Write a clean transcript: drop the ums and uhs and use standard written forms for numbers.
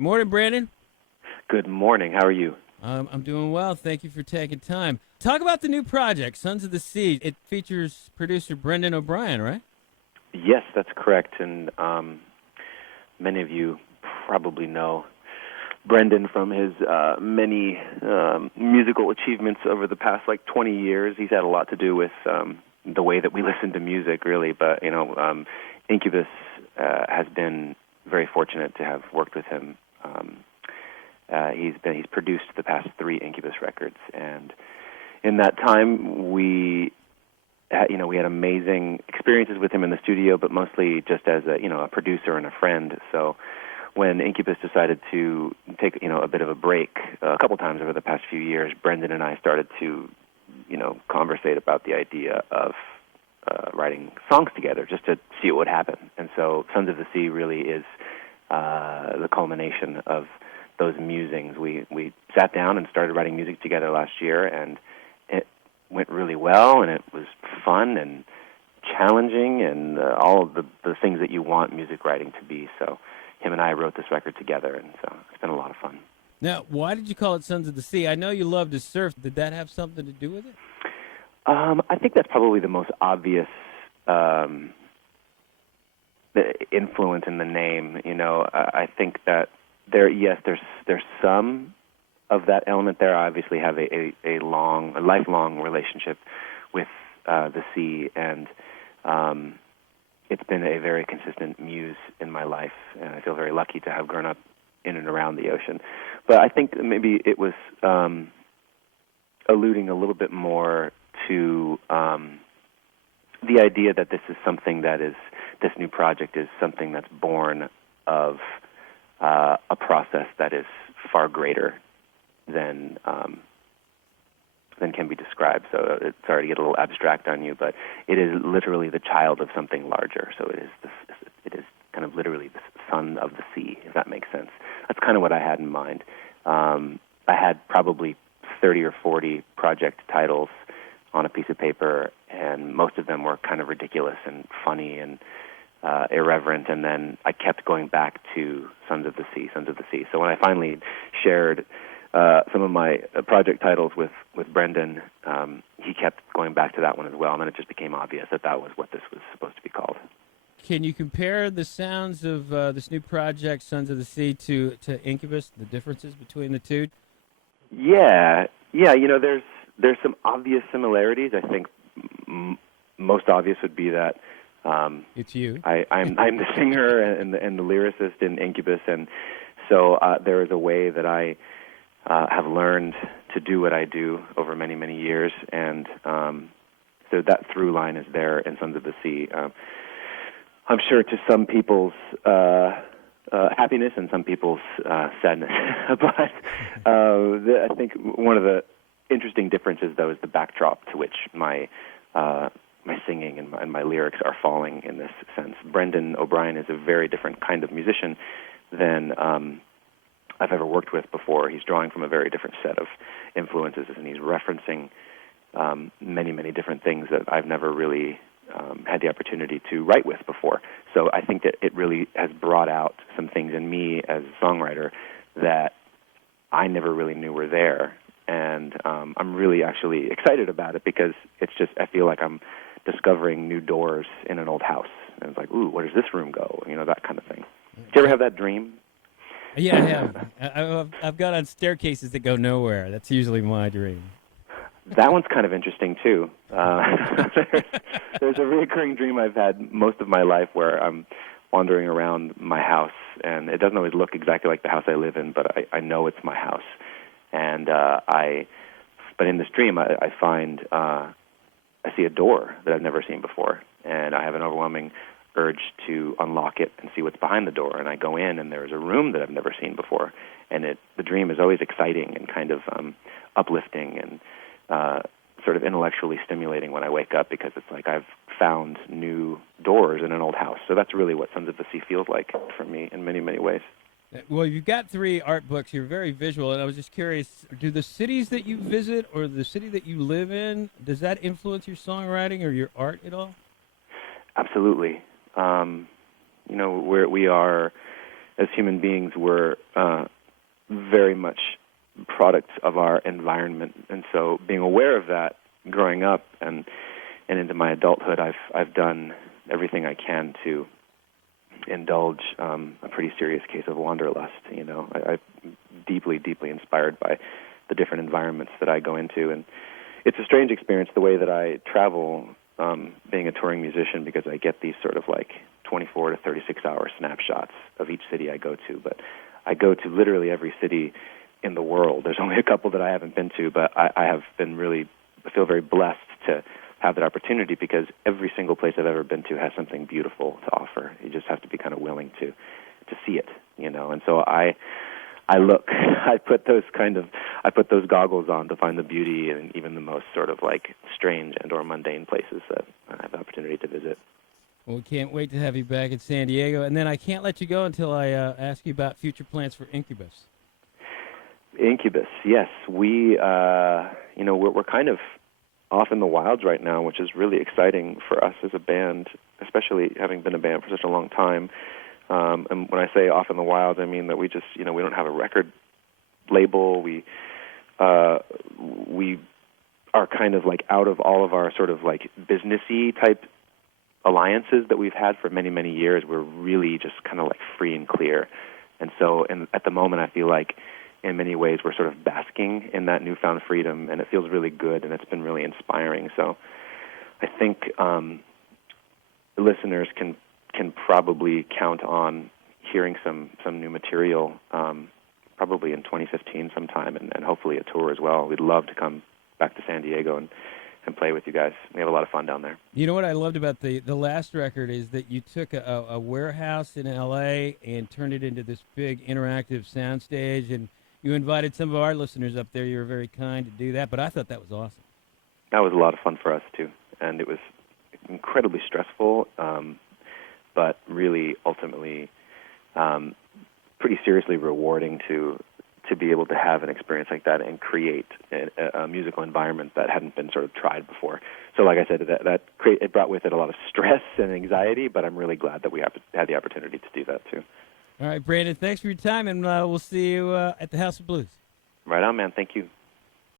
Morning, Brandon. Good morning. How are you? I'm doing well. Thank you for taking time. Talk about the new project, Sons of the Sea. It features producer Brendan O'Brien, right? Yes, that's correct. And many of you probably know Brendan from his many musical achievements over the past 20 years. He's had a lot to do with the way that we listen to music, really. But Incubus has been very fortunate to have worked with him. He's produced the past 3 Incubus records, and in that time we had amazing experiences with him in the studio, but mostly just as a producer and a friend. So when Incubus decided to take a bit of a break a couple times over the past few years, Brendan and I started to conversate about the idea of writing songs together just to see what would happen. And so Sons of the Sea really is the culmination of those musings. We sat down and started writing music together last year, and it went really well, and it was fun and challenging, and all of the things that you want music writing to be. So him and I wrote this record together, and so it's been a lot of fun. Now, why did you call it Sons of the Sea? I know you love to surf. Did that have something to do with it? I think that's probably the most obvious the influence in the name. I think that there's some of that element there. I obviously have a lifelong relationship with the sea, and it's been a very consistent muse in my life, and I feel very lucky to have grown up in and around the ocean. But I think maybe it was alluding a little bit more to the idea that this new project is something that's born of a process that is far greater than can be described. So sorry to get a little abstract on you, but it is literally the child of something larger. So it is kind of literally the son of the sea, if that makes sense. That's kind of what I had in mind. I had probably 30 or 40 project titles on a piece of paper, and most of them were kind of ridiculous and funny and irreverent, and then I kept going back to Sons of the Sea, Sons of the Sea. So when I finally shared some of my project titles with Brendan, he kept going back to that one as well, and then it just became obvious that was what this was supposed to be called. Can you compare the sounds of this new project, Sons of the Sea, to Incubus, the differences between the two? Yeah, there's some obvious similarities. I think most obvious would be that it's you. I'm the singer and the lyricist in Incubus, and so there is a way that I have learned to do what I do over many, many years, and so that through line is there in Sons of the Sea. I'm sure to some people's happiness and some people's sadness, but I think one of the interesting differences, though, is the backdrop to which my singing and my lyrics are falling in this sense. Brendan O'Brien is a very different kind of musician than I've ever worked with before. He's drawing from a very different set of influences, and he's referencing many, many different things that I've never really had the opportunity to write with before. So I think that it really has brought out some things in me as a songwriter that I never really knew were there. And I'm really actually excited about it because it's just, I feel like I'm discovering new doors in an old house. And it's like, ooh, where does this room go? That kind of thing. Do you ever have that dream? Yeah, I have. I've got on staircases that go nowhere. That's usually my dream. That one's kind of interesting, too. There's a recurring dream I've had most of my life where I'm wandering around my house, and it doesn't always look exactly like the house I live in, but I know it's my house. And but in this dream, I find I see a door that I've never seen before, and I have an overwhelming urge to unlock it and see what's behind the door. And I go in, and there's a room that I've never seen before. And the dream is always exciting and kind of uplifting and sort of intellectually stimulating when I wake up, because it's like I've found new doors in an old house. So that's really what Sons of the Sea feels like for me in many, many ways. Well, you've got 3 art books. You're very visual, and I was just curious, do the cities that you visit or the city that you live in, does that influence your songwriting or your art at all? Absolutely. We are as human beings, we're very much products of our environment, and so being aware of that, growing up and into my adulthood, I've done everything I can to indulge a pretty serious case of wanderlust. You know, I'm deeply, deeply inspired by the different environments that I go into, and it's a strange experience the way that I travel, being a touring musician, because I get these sort of like 24 to 36 hour snapshots of each city I go to, but I go to literally every city in the world. There's only a couple that I haven't been to, but I feel very blessed to have that opportunity, because every single place I've ever been to has something beautiful to offer. You just have to be kind of willing to see it, you know. And so I put those goggles on to find the beauty in even the most sort of like strange and or mundane places that I have the opportunity to visit. Well, we can't wait to have you back in San Diego. And then I can't let you go until I ask you about future plans for Incubus. Incubus, yes. We're kind of off in the wilds right now, which is really exciting for us as a band, especially having been a band for such a long time. And when I say off in the wilds, I mean that we just, we don't have a record label. We are kind of like out of all of our sort of like businessy type alliances that we've had for many, many years. We're really just kind of like free and clear. And so at the moment, I feel like in many ways we're sort of basking in that newfound freedom, and it feels really good, and it's been really inspiring. So I think listeners can probably count on hearing some new material probably in 2015 sometime, and hopefully a tour as well. We'd love to come back to San Diego and play with you guys. We have a lot of fun down there. You know what I loved about the last record is that you took a warehouse in L.A. and turned it into this big interactive soundstage, and you invited some of our listeners up there. You were very kind to do that, but I thought that was awesome. That was a lot of fun for us, too, and it was incredibly stressful, but really ultimately pretty seriously rewarding to be able to have an experience like that and create a musical environment that hadn't been sort of tried before. So like I said, it brought with it a lot of stress and anxiety, but I'm really glad that we had the opportunity to do that, too. All right, Brandon, thanks for your time, and we'll see you at the House of Blues. Right on, man. Thank you.